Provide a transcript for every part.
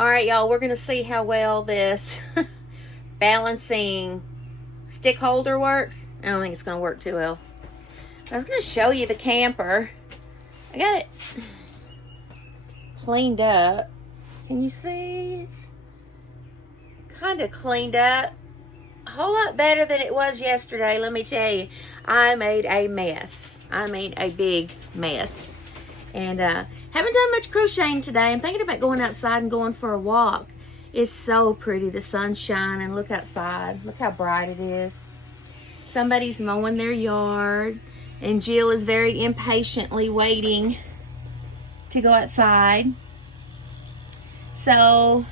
All right, y'all, we're going to see how well this balancing stick holder works. I don't think it's going to work too well. I was going to show you the camper. I got it cleaned up. Can you see? It's kind of cleaned up. A whole lot better than it was yesterday, let me tell you. I made a mess. I mean, a big mess. And haven't done much crocheting today. I'm thinking about going outside and going for a walk. It's so pretty. The sun's shining. Look outside. Look how bright it is. Somebody's mowing their yard. And Jill is very impatiently waiting to go outside. So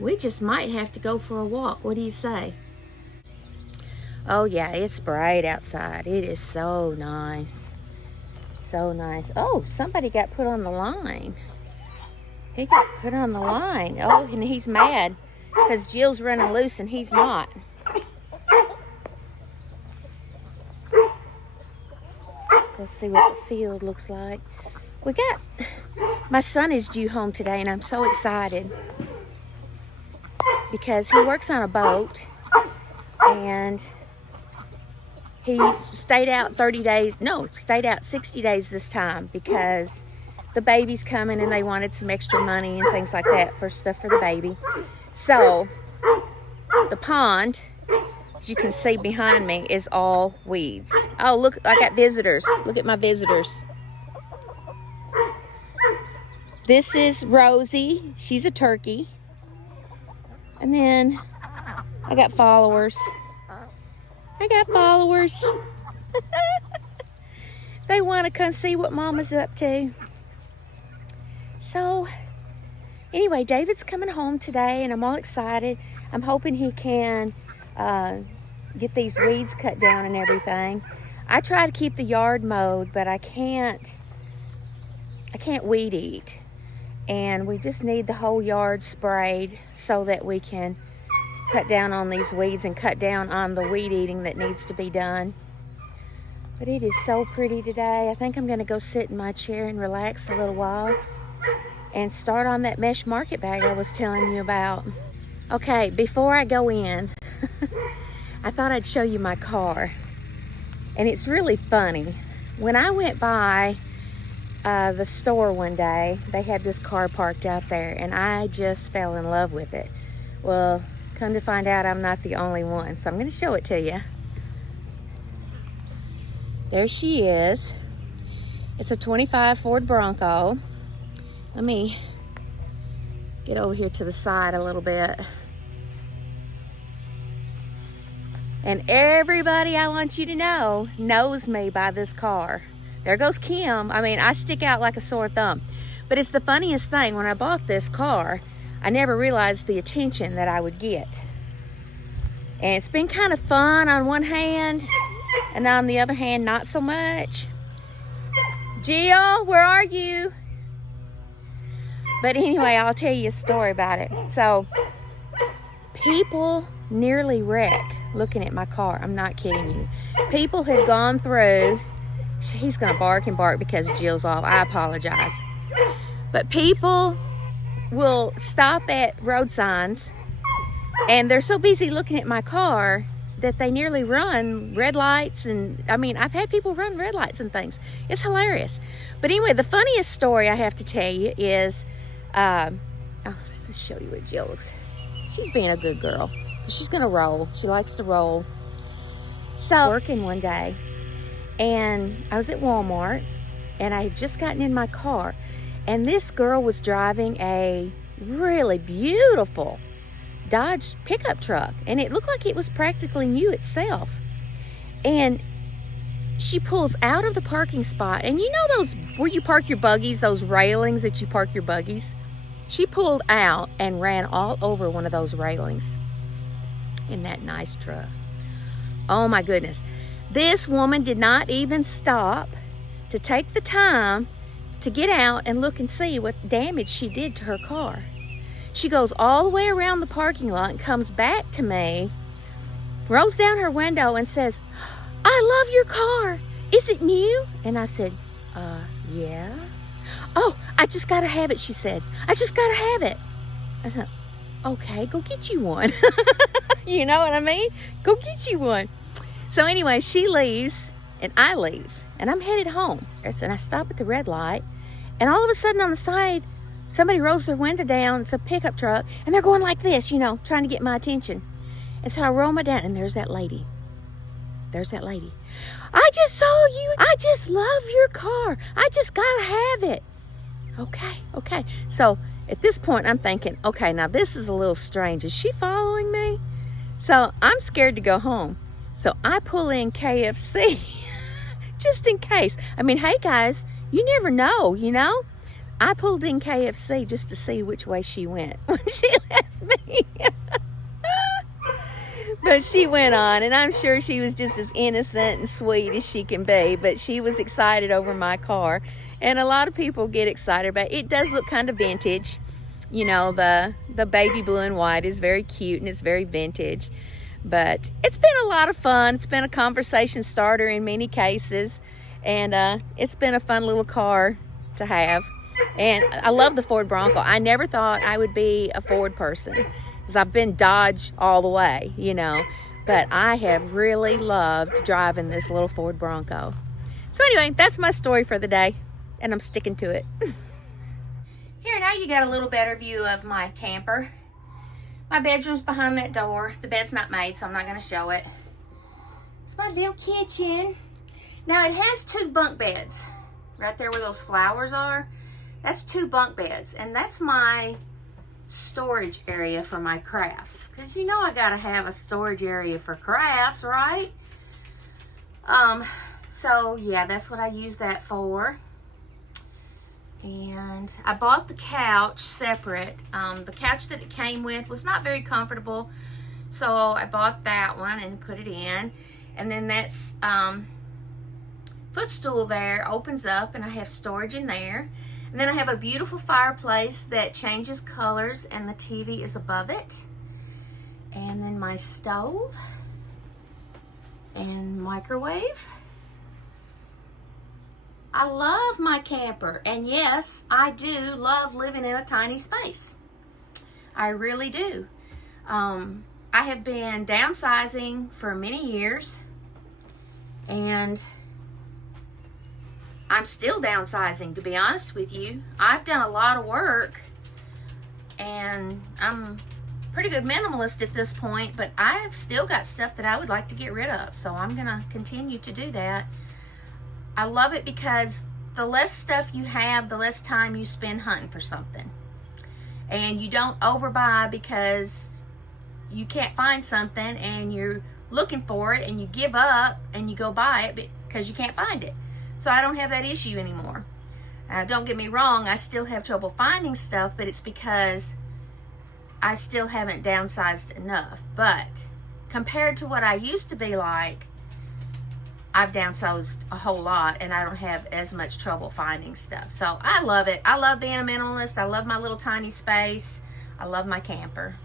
we just might have to go for a walk. What do you say? Oh yeah, it's bright outside. It is so nice. So nice. Oh, somebody got put on the line. He got put on the line. Oh, and he's mad because Jill's running loose and he's not. Go see what the field looks like. My son is due home today and I'm so excited because he works on a boat and he stayed out 60 days this time because the baby's coming and they wanted some extra money and things like that for stuff for the baby. So the pond, as you can see behind me, is all weeds. Oh, look, I got visitors. Look at my visitors. This is Rosie. She's a turkey. And then I got followers. They want to come see what Mama's up to. So, anyway, David's coming home today, and I'm all excited. I'm hoping he can get these weeds cut down and everything. I try to keep the yard mowed, but I can't weed eat. And we just need the whole yard sprayed so that we can cut down on these weeds and cut down on the weed eating that needs to be done. But it is so pretty today. I think I'm going to go sit in my chair and relax a little while and start on that mesh market bag I was telling you about. Okay, before I go in, I thought I'd show you my car. And it's really funny. When I went by the store one day, they had this car parked out there and I just fell in love with it. Well, come to find out, I'm not the only one, so I'm going to show it to you. There she is. It's a 25 Ford Bronco. Let me get over here to the side a little bit. And everybody, I want you to know, knows me by this car. There goes Kim. I mean, I stick out like a sore thumb. But it's the funniest thing. When I bought this car, I never realized the attention that I would get. And it's been kind of fun on one hand, and on the other hand, not so much. Jill, where are you? But anyway, I'll tell you a story about it. So, people nearly wreck looking at my car. I'm not kidding you. People had gone through. He's going to bark and bark because Jill's off. I apologize. But people will stop at road signs and they're so busy looking at my car that they nearly run red lights. And I mean, I've had people run red lights and things. It's hilarious. But anyway, the funniest story I have to tell you is I'll just show you what Jill looks. She's being a good girl. She's gonna roll. She likes to roll. So working one day and I was at Walmart and I had just gotten in my car. And this girl was driving a really beautiful Dodge pickup truck. And it looked like it was practically new itself. And she pulls out of the parking spot. And you know those, where you park your buggies, those railings that you park your buggies? She pulled out and ran all over one of those railings in that nice truck. Oh my goodness. This woman did not even stop to take the time to get out and look and see what damage she did to her car. She goes all the way around the parking lot and comes back to me, rolls down her window and says, "I love your car. Is it new?" And I said, yeah. "Oh, I just gotta have it," she said. "I just gotta have it." I said, "Okay, go get you one." You know what I mean? Go get you one. So anyway, she leaves and I leave and I'm headed home. And I stop at the red light and all of a sudden on the side, somebody rolls their window down. It's a pickup truck and they're going like this, you know, trying to get my attention. And so I roll my down and there's that lady. There's that lady. "I just saw you. I just love your car. I just gotta have it." Okay. So at this point I'm thinking, okay, now this is a little strange. Is she following me? So I'm scared to go home. So I pull in KFC just in case. I mean, hey guys, you never know, you know? I pulled in KFC just to see which way she went when she left me. But she went on, and I'm sure she was just as innocent and sweet as she can be, but she was excited over my car. And a lot of people get excited about it. It does look kind of vintage. You know, the baby blue and white is very cute and it's very vintage. But it's been a lot of fun. It's been a conversation starter in many cases. And it's been a fun little car to have. And I love the Ford Bronco. I never thought I would be a Ford person, because I've been Dodge all the way, you know. But I have really loved driving this little Ford Bronco. So anyway, that's my story for the day, and I'm sticking to it. Here, now you got a little better view of my camper. My bedroom's behind that door. The bed's not made, so I'm not going to show it. It's my little kitchen. Now, it has 2 bunk beds. Right there where those flowers are, that's 2 bunk beds. And that's my storage area for my crafts, because you know I gotta have a storage area for crafts, right? So yeah, that's what I use that for. And I bought the couch separate. The couch that it came with was not very comfortable, so I bought that one and put it in. And then that's footstool there opens up and I have storage in there. And then I have a beautiful fireplace that changes colors and the TV is above it. And then my stove and microwave. I love my camper, and yes, I do love living in a tiny space. I really do. I have been downsizing for many years, and I'm still downsizing, to be honest with you. I've done a lot of work, and I'm pretty good minimalist at this point, but I've still got stuff that I would like to get rid of, so I'm gonna continue to do that. I love it because the less stuff you have, the less time you spend hunting for something. And you don't overbuy because you can't find something and you're looking for it and you give up and you go buy it because you can't find it. So I don't have that issue anymore. Don't get me wrong, I still have trouble finding stuff, but it's because I still haven't downsized enough. But compared to what I used to be like, I've downsized a whole lot and I don't have as much trouble finding stuff. So I love it. I love being a minimalist. I love my little tiny space. I love my camper.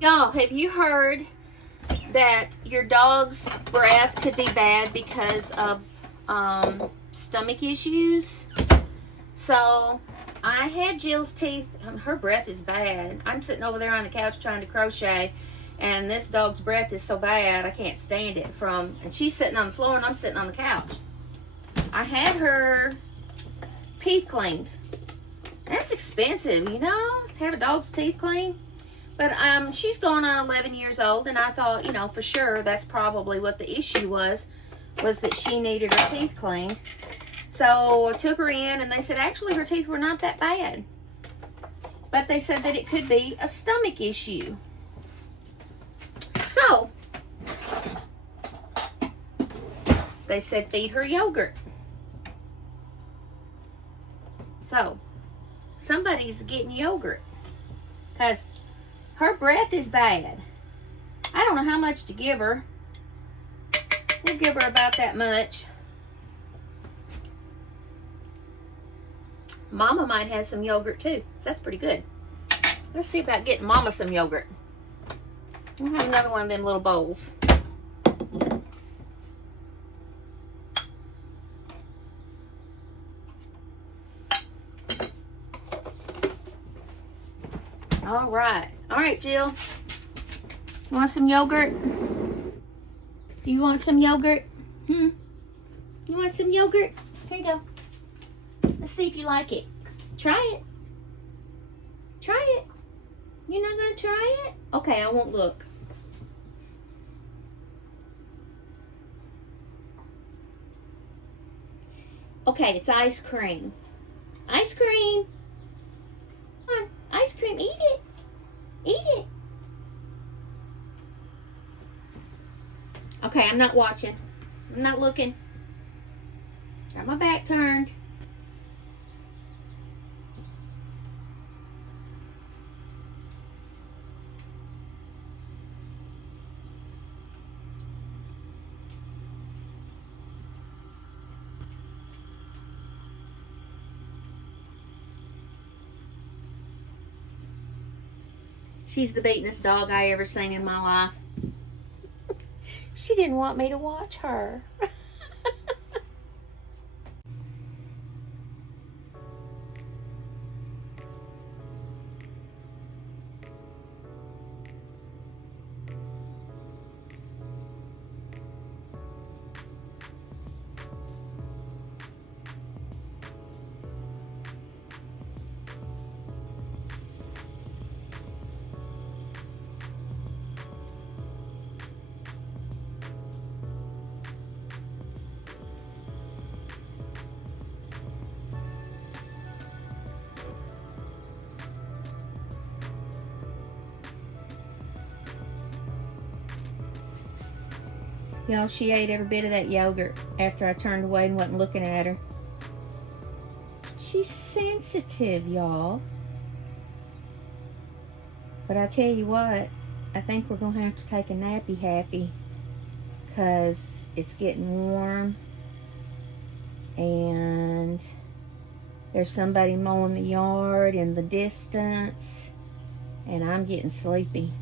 Y'all, have you heard that your dog's breath could be bad because of stomach issues? So I had Jill's teeth. Her breath is bad. I'm sitting over there on the couch trying to crochet, and this dog's breath is so bad I can't stand it. And she's sitting on the floor and I'm sitting on the couch. I had her teeth cleaned. That's expensive, you know, to have a dog's teeth cleaned. But she's going on 11 years old, and I thought, you know, for sure that's probably what the issue was that she needed her teeth cleaned. So I took her in, and they said actually her teeth were not that bad. But they said that it could be a stomach issue. So they said feed her yogurt. So, somebody's getting yogurt because her breath is bad. I don't know how much to give her. We'll give her about that much. Mama might have some yogurt too, so that's pretty good. Let's see about getting Mama some yogurt. We'll have another one of them little bowls. All right, Jill. You want some yogurt? You want some yogurt? You want some yogurt? Here you go. Let's see if you like it. Try it. Try it. You're not gonna try it? Okay, I won't look. Okay, it's ice cream. Ice cream. Come on, ice cream, eat it. Eat it. Okay, I'm not watching. I'm not looking. Got my back turned. She's the beatenest dog I ever seen in my life. She didn't want me to watch her. Y'all, she ate every bit of that yogurt after I turned away and wasn't looking at her. She's sensitive, y'all. But I tell you what, I think we're going to have to take a nappy happy because it's getting warm and there's somebody mowing the yard in the distance and I'm getting sleepy.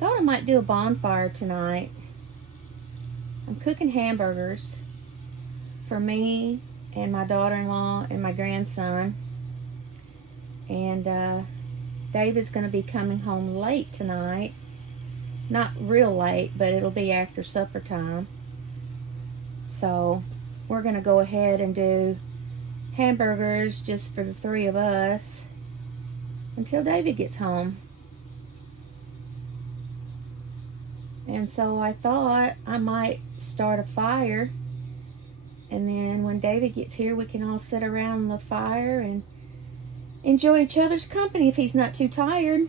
Thought I might do a bonfire tonight. I'm cooking hamburgers for me and my daughter-in-law and my grandson. And David's going to be coming home late tonight. Not real late, but it'll be after supper time. So we're going to go ahead and do hamburgers just for the three of us until David gets home. And so I thought I might start a fire, and then when David gets here we can all sit around the fire and enjoy each other's company if he's not too tired.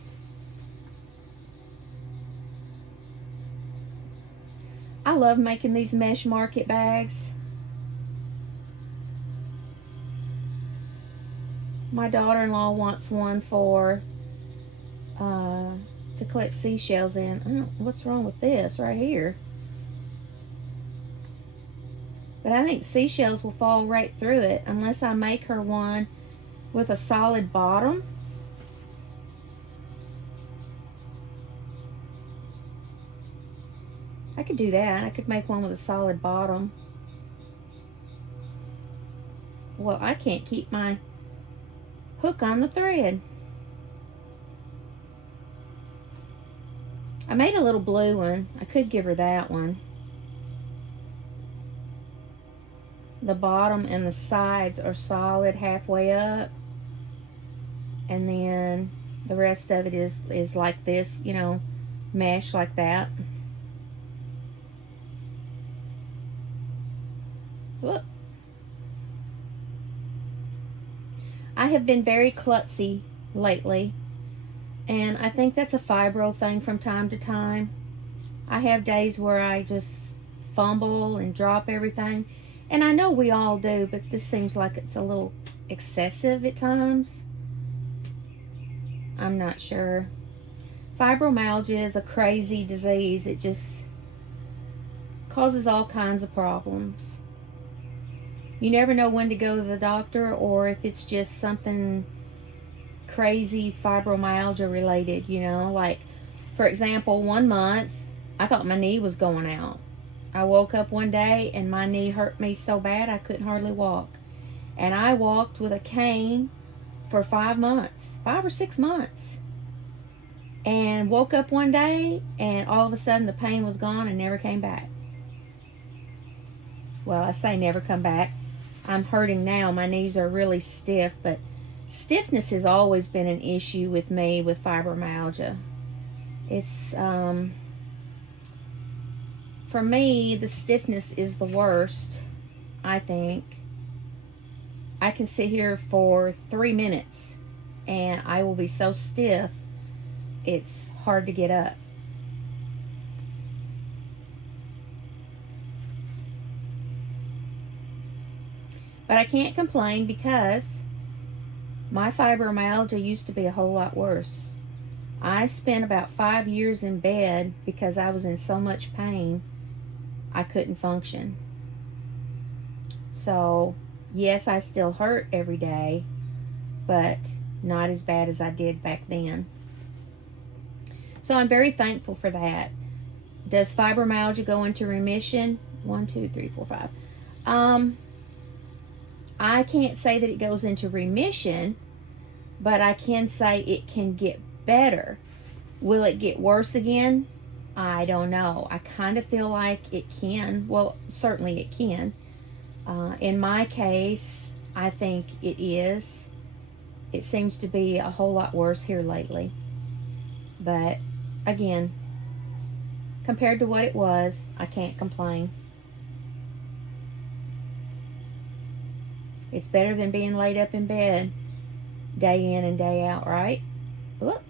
I love making these mesh market bags. My daughter-in-law wants one for to collect seashells in. I don't know what's wrong with this right here. But I think seashells will fall right through it unless I make her one with a solid bottom. I could do that. I could make one with a solid bottom. Well, I can't keep my hook on the thread. I made a little blue one. I could give her that one. The bottom and the sides are solid halfway up. And then the rest of it is like this, you know, mesh like that. Whoop. I have been very klutzy lately. And I think that's a fibro thing from time to time. I have days where I just fumble and drop everything. And I know we all do, but this seems like it's a little excessive at times. I'm not sure. Fibromyalgia is a crazy disease. It just causes all kinds of problems. You never know when to go to the doctor or if it's just something crazy fibromyalgia related, you know. Like, for example, one month, I thought my knee was going out. I woke up one day and my knee hurt me so bad I couldn't hardly walk. And I walked with a cane for 5 months, 5 or 6 months. And woke up one day and all of a sudden the pain was gone and never came back. Well, I say never come back. I'm hurting now. My knees are really stiff, but stiffness has always been an issue with me with fibromyalgia. It's, for me, the stiffness is the worst, I think. I can sit here for 3 minutes and I will be so stiff, it's hard to get up. But I can't complain because my fibromyalgia used to be a whole lot worse. I spent about 5 years in bed because I was in so much pain I couldn't function. So, yes, I still hurt every day, but not as bad as I did back then. So I'm very thankful for that. Does fibromyalgia go into remission? 1, 2, 3, 4, 5. I can't say that it goes into remission, but I can say it can get better. Will it get worse again? I don't know. I kind of feel like it can. Well, certainly it can. In my case, I think it is. It seems to be a whole lot worse here lately. But again, compared to what it was, I can't complain. It's better than being laid up in bed day in and day out, right? Whoop.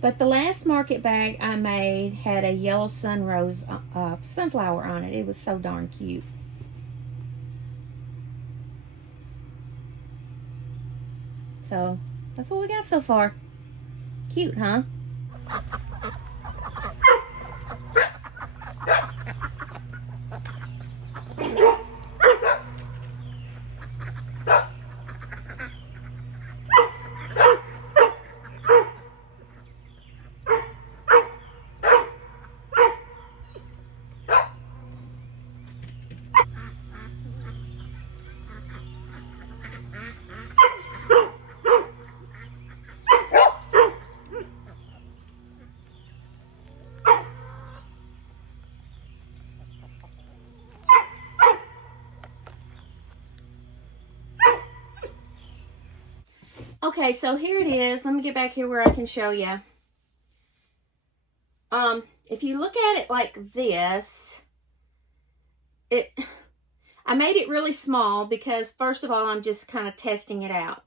But the last market bag I made had a yellow sunflower on it. It was so darn cute. So that's what we got so far. Cute, huh? Okay, so here it is. Let me get back here where I can show you. If you look at it like this, I made it really small because, first of all, I'm just kind of testing it out.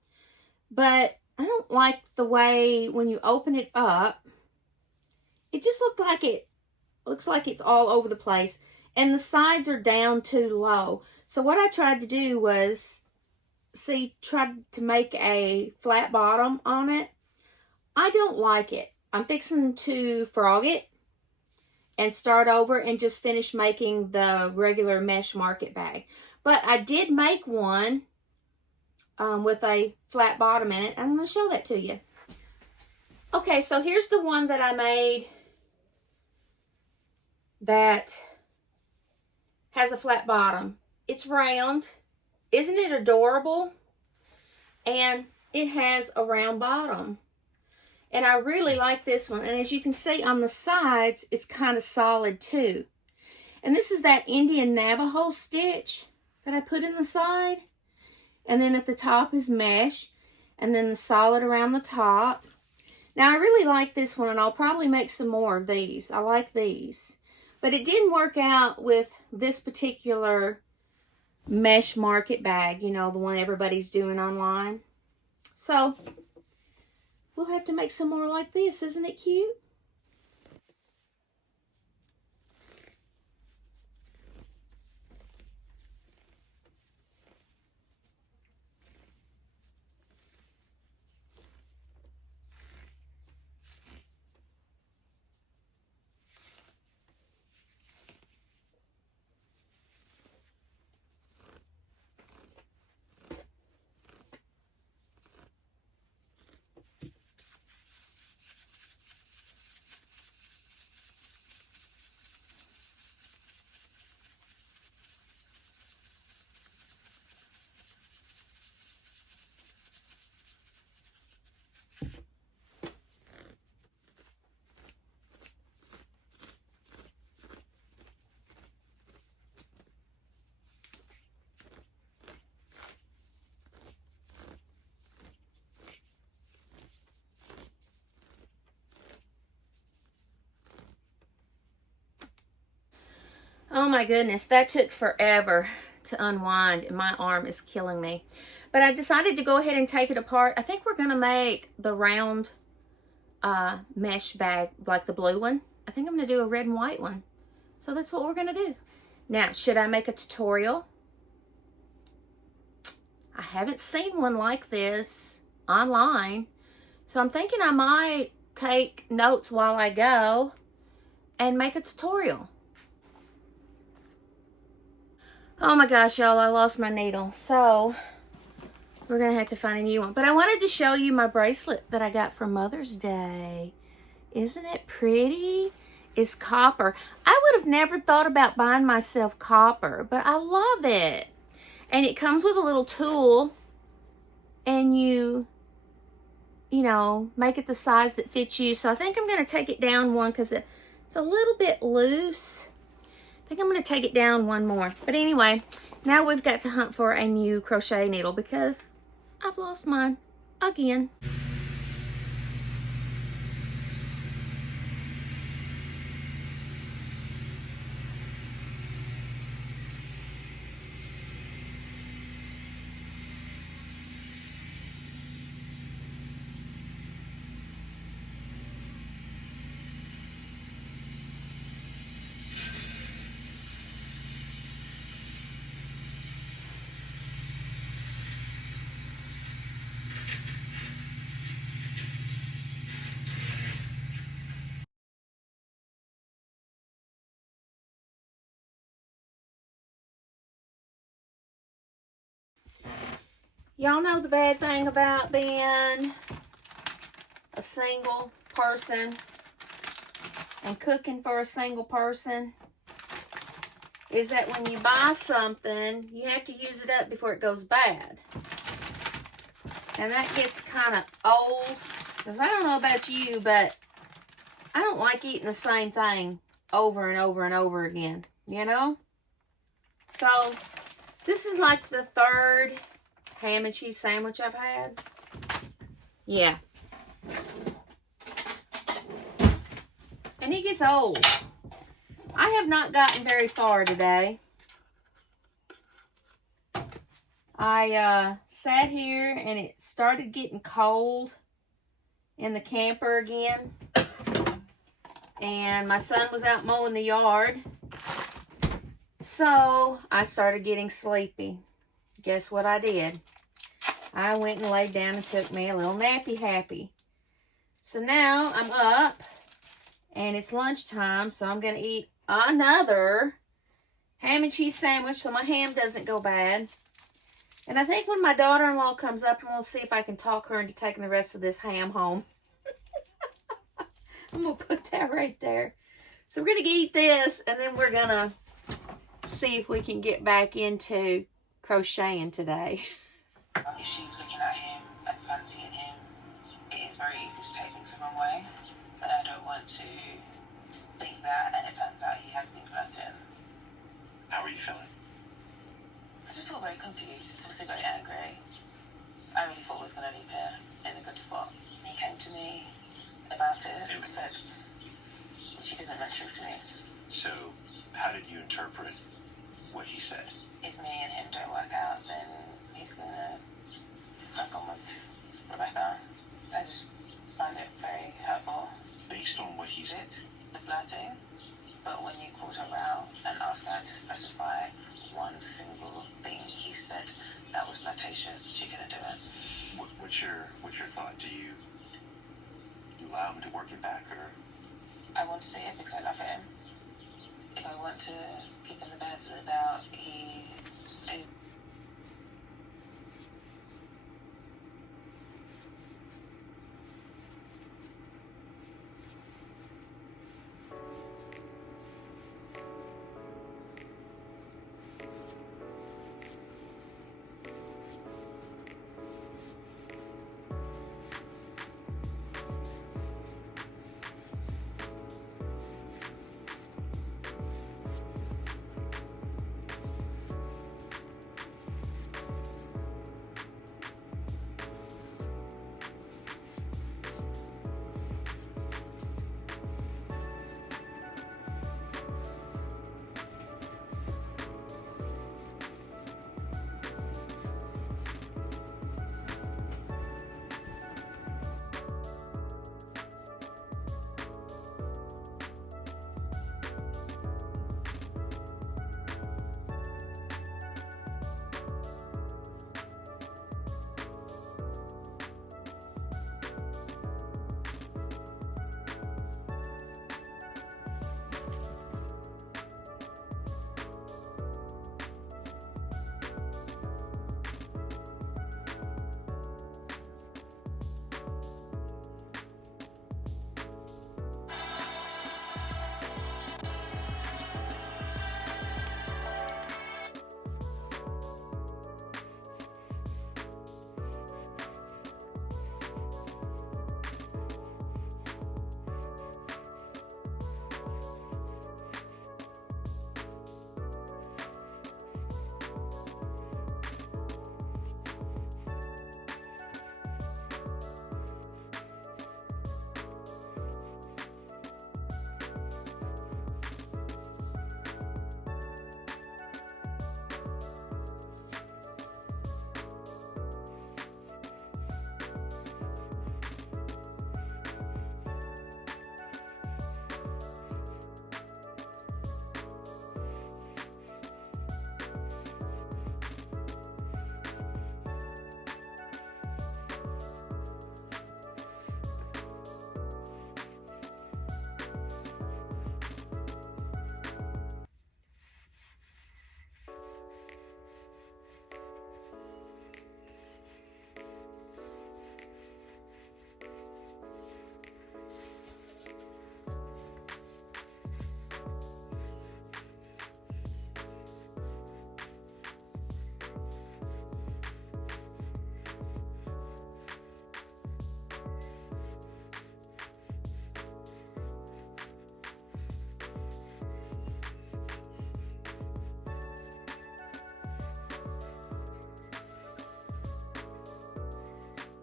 But I don't like the way when you open it up, it just looks like it's all over the place. And the sides are down too low. So what I tried to do was, tried to make a flat bottom on it. I don't like it. I'm fixing to frog it and start over and just finish making the regular mesh market bag. But I did make one with a flat bottom in it. I'm going to show that to you. Okay, so here's the one that I made that has a flat bottom. It's round. Isn't it adorable? And it has a round bottom. And I really like this one. And as you can see on the sides, it's kind of solid too. And this is that Indian Navajo stitch that I put in the side. And then at the top is mesh. And then the solid around the top. Now I really like this one, and I'll probably make some more of these. I like these. But it didn't work out with this particular mesh market bag, you know, the one everybody's doing online. So we'll have to make some more like this. Isn't it cute? Oh my goodness, that took forever to unwind and my arm is killing me. But I decided to go ahead and take it apart. I think we're going to make the round mesh bag like the blue one. I think I'm going to do a red and white one. So that's what we're going to do. Now, should I make a tutorial? I haven't seen one like this online. So I'm thinking I might take notes while I go and make a tutorial. Oh my gosh, y'all, I lost my needle. So we're going to have to find a new one. But I wanted to show you my bracelet that I got for Mother's Day. Isn't it pretty? It's copper. I would have never thought about buying myself copper, but I love it. And it comes with a little tool, and you know, make it the size that fits you. So I think I'm going to take it down one because it's a little bit loose. I think I'm going to take it down one more. But anyway, now we've got to hunt for a new crochet needle because I've lost mine again. Y'all know the bad thing about being a single person and cooking for a single person is that when you buy something, you have to use it up before it goes bad. And that gets kind of old, because I don't know about you, but I don't like eating the same thing over and over and over again, you know? So this is like the third ham and cheese sandwich I've had. Yeah. And it gets old. I have not gotten very far today. I sat here and it started getting cold in the camper again. And my son was out mowing the yard. So I started getting sleepy. Guess what I did? I went and laid down and took me a little nappy happy. So now I'm up and it's lunchtime, so I'm going to eat another ham and cheese sandwich so my ham doesn't go bad. And I think when my daughter-in-law comes up, and we'll see if I can talk her into taking the rest of this ham home. I'm going to put that right there. So we're going to eat this, and then we're going to see if we can get back into crocheting today. If she's looking at him and fancying him, it is very easy to take things the wrong way. But I don't want to think that, and it turns out he has been flirting. How are you feeling? I just feel very confused, obviously very angry. I really thought I was going to leave here in a good spot. He came to me about it and said she didn't know truth to me. So, how did you interpret what he said? If me and him don't work out, then he's going to crack on with Rebecca. I just found it very hurtful. Based on what he said? The flirting. But when you called her out and asked her to specify one single thing he said that was flirtatious, she couldn't do it. What's your thought? Do you allow him to work it back, or? I want to say it because I love him. If I want to give him the benefit of the doubt, he is.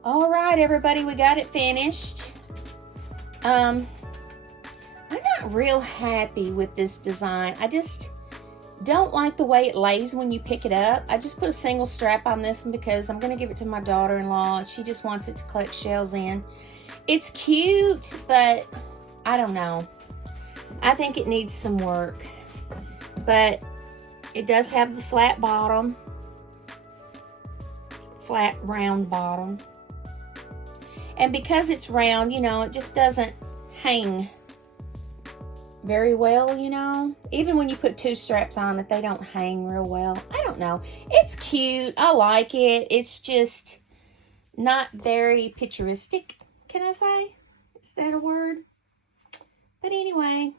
All right, everybody, we got it finished. I'm not real happy with this design. I just don't like the way it lays when you pick it up. I just put a single strap on this one because I'm going to give it to my daughter-in-law. She just wants it to collect shells in. It's cute, but I don't know. I think it needs some work. But it does have the flat bottom. Flat, round bottom. And because it's round, you know, it just doesn't hang very well, you know. Even when you put two straps on it, they don't hang real well. I don't know. It's cute. I like it. It's just not very picturesque, can I say? Is that a word? But anyway,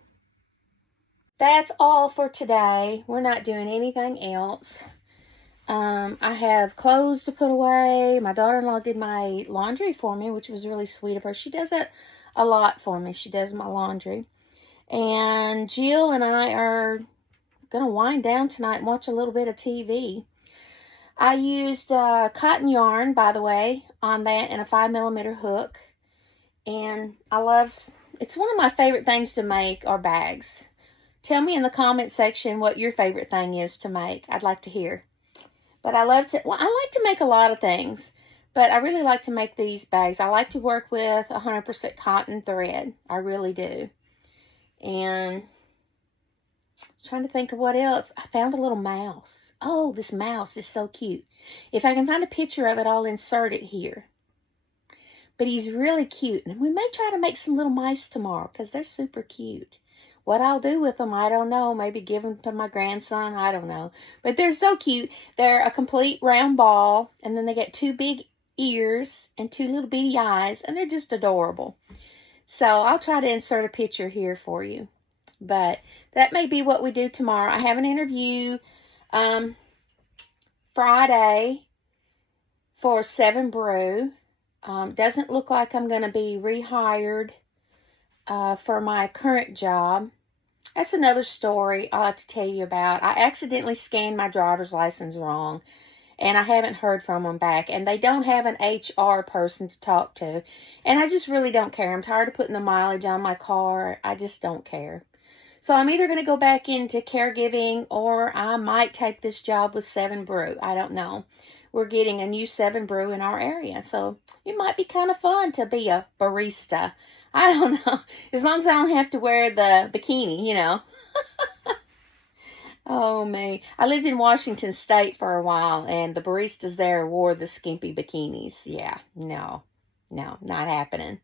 that's all for today. We're not doing anything else. I have clothes to put away. My daughter-in-law did my laundry for me, which was really sweet of her. She does that a lot for me. She does my laundry. And Jill and I are going to wind down tonight and watch a little bit of TV. I used cotton yarn, by the way, on that and a 5mm hook. And I love, it's one of my favorite things to make are bags. Tell me in the comment section what your favorite thing is to make. I'd like to hear. But I like to make a lot of things. But I really like to make these bags. I like to work with 100% cotton thread. I really do. And trying to think of what else. I found a little mouse. Oh, this mouse is so cute. If I can find a picture of it, I'll insert it here. But he's really cute. And we may try to make some little mice tomorrow because they're super cute. What I'll do with them, I don't know. Maybe give them to my grandson. I don't know. But they're so cute. They're a complete round ball. And then they get 2 big ears and 2 little bitty eyes. And they're just adorable. So I'll try to insert a picture here for you. But that may be what we do tomorrow. I have an interview Friday for 7 Brew. Doesn't look like I'm going to be rehired for my current job. That's another story I'll have to tell you about. I accidentally scanned my driver's license wrong, and I haven't heard from them back. And they don't have an HR person to talk to. And I just really don't care. I'm tired of putting the mileage on my car. I just don't care. So I'm either going to go back into caregiving, or I might take this job with 7 Brew. I don't know. We're getting a new 7 Brew in our area. So it might be kind of fun to be a barista. I don't know. As long as I don't have to wear the bikini, you know. Oh, me. I lived in Washington State for a while, and the baristas there wore the skimpy bikinis. Yeah, no, not happening.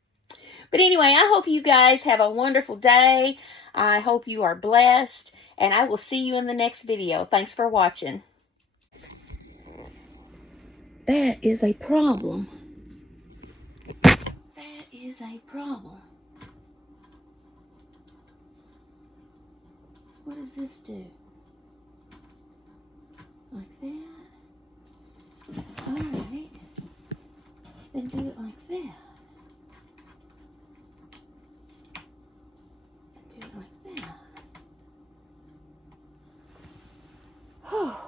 But anyway, I hope you guys have a wonderful day. I hope you are blessed, and I will see you in the next video. Thanks for watching. That is a problem. That is a problem. What does this do? Like that? Alright. Then do it like that. And do it like that. Oh.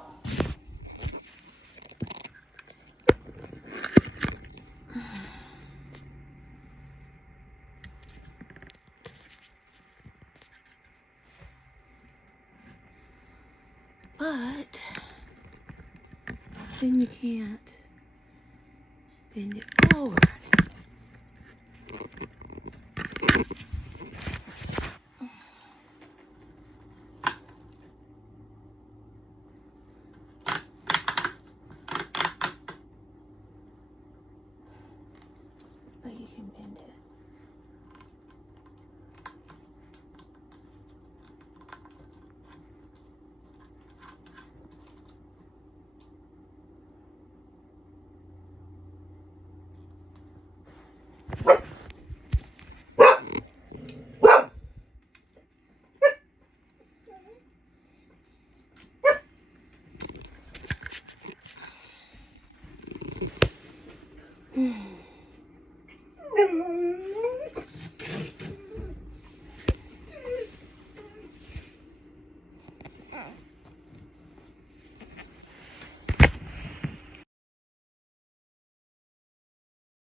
But then you can't bend it forward. But you can bend it. Hmm.